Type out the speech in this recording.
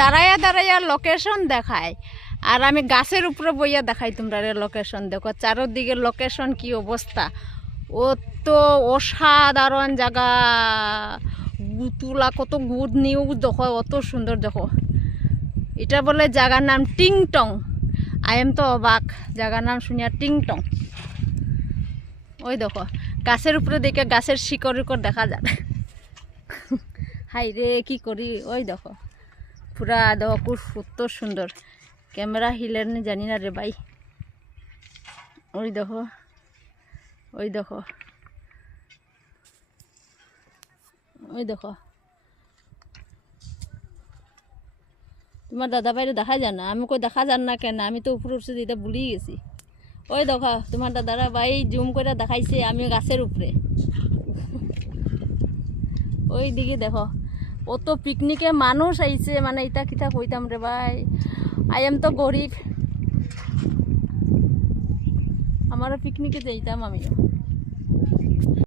দাঁড়াইয়া দাঁড়াইয়া লোকেশন দেখায়, আর আমি গাছের উপরে বইয়া দেখাই তোমরা লোকেশন। দেখো চারোদিকে লোকেশন কি অবস্থা, ও তো অসাধারণ জায়গা। তুলা কত গুড নিউজ দেখো, অত সুন্দর দেখো। এটা বলে জায়গার নাম টিংটং। আই এম তো অবাক, জায়গার নাম শুনিয়া টিংটং। ওই দেখো গাছের উপরে দেখে গাছের শিকড় দেখা যায়। হাই রে কি করি, ওই দেখো পুরা দেখো খুব কত সুন্দর। ক্যামেরা হিলের নি জানি না রে ভাই। ওই দেখো, ওই দেখো, ওই দেখো। তোমার দাদা ভাইরে দেখা যায় না? আমি কই দেখা যান না কেন, আমি তো উপরে উঠছি যেটা ভুলেই গেছি। ওই দেখো তোমার দাদারা ভাই জুম করে দেখাইছে আমি গাছের উপরে। ওই দিকে দেখো কত পিকনিকে মানুষ আইছে, মানে ইটা কিতা কইতাম রে ভাই, আই এম তো গরিব, আমারও পিকনিকে যাইতাম আমিও।